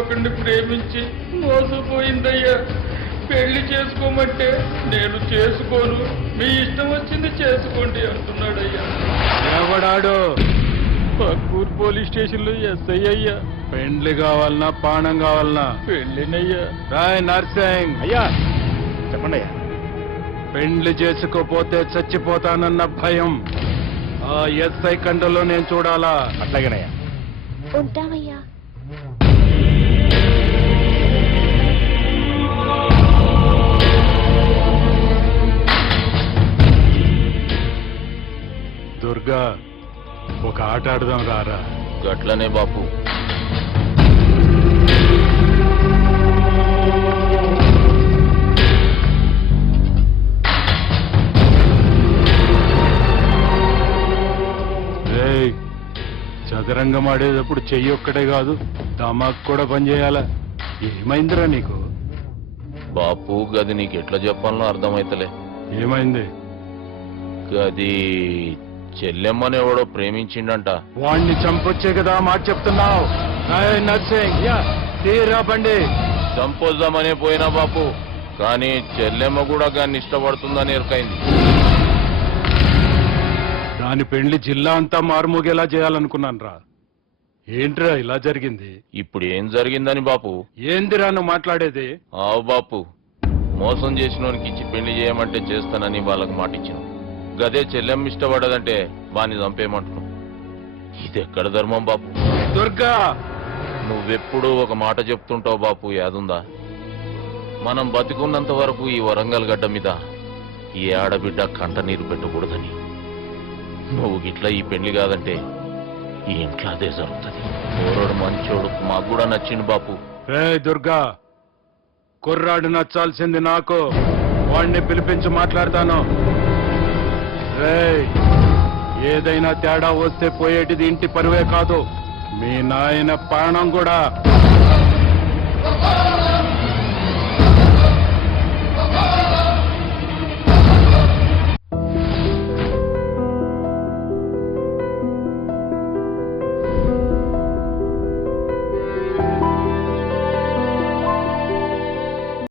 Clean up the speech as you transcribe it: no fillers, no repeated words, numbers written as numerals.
ఒకరిని ప్రేమించి మోసపోయిందయ్యా. పెళ్లి చేసుకోమంటే నేను చేసుకోను, మీ ఇష్టం వచ్చింది చేసుకోండి అంటున్నాడయ్యా. ఎవడాడు? పక్కూరు పోలీస్ స్టేషన్ లో ఎస్ఐ అయ్యా. పెండ్లి కావాలనా పానం కావాలనా? పెళ్ళినయ్యా. రాయ్ నర్సింగ్, అయ్యా చెప్పండి అయ్యా. పెండ్లి చేసుకోపోతే చచ్చిపోతానన్న భయం ఆ ఎస్ఐ కండలో నేను చూడాలా? అట్లాగేనయ్యా. ఉంటామయ్యా. దుర్గా, ఒక ఆట ఆడదాం రారా? గట్లనే బాపు. రేయ్, చదరంగం ఆడేటప్పుడు చెయ్యి ఒక్కటే కాదు, దమాక్ కూడా పనిచేయాలా? ఏమైందిరా నీకు? బాపు గది నీకు ఎట్లా చెప్పాలనో అర్థమైతలే. ఏమైంది? గది చెల్లెమ్మని ఎవడో ప్రేమించిండంట. వాణ్ణి చంపొచ్చే కదా మాట చెప్తున్నావు? రాయ్ నర్సింగ్, తీరా బండి. చంపొద్దామనే పోయినా బాపు, కానీ చెల్లెమ్మ కూడా గాన్ని ఇష్టపడుతుందని ఎరకైంది. దాని పెళ్లి జిల్లా అంతా మారుమోగేలా చేయాలనుకున్నాను రా. ఏంట్రా ఇలా జరిగింది? ఇప్పుడు ఏం జరిగిందని బాపు? ఏందిరా నువ్వు మాట్లాడేది? ఆవు బాపు, మోసం చేసినోనికి ఇచ్చి పెళ్లి చేయమంటే చేస్తానని వాళ్ళకు మాటిచ్చిన. గదే చెల్లెమ్మ ఇష్టపడదంటే వాణ్ణి చంపేయమంటున్నావు. ఇది ఎక్కడ ధర్మం బాపు? దుర్గా, నువ్వెప్పుడూ ఒక మాట చెప్తుంటావు బాపు, యాదుందా? మనం బతికున్నంత వరకు ఈ వరంగల్ గడ్డ మీద ఈ ఆడబిడ్డ కంట నీరు పెట్టకూడదని. నువ్వు గిట్లా ఈ పెళ్లి కాదంటే ఈ ఇంట్లో అదే జరుగుతుంది. ఓరోడు మంచోడు, మాకు కూడా నచ్చిండు బాపు. రే దుర్గా, కుర్రాడు నచ్చాల్సింది నాకు. వాణ్ణి పిలిపించి మాట్లాడతాను. రేయ్, ఏదైనా తేడా వస్తే పోయేటిది ఇంటి పరువే కాదు, మీ నాయన ప్రాణం కూడా.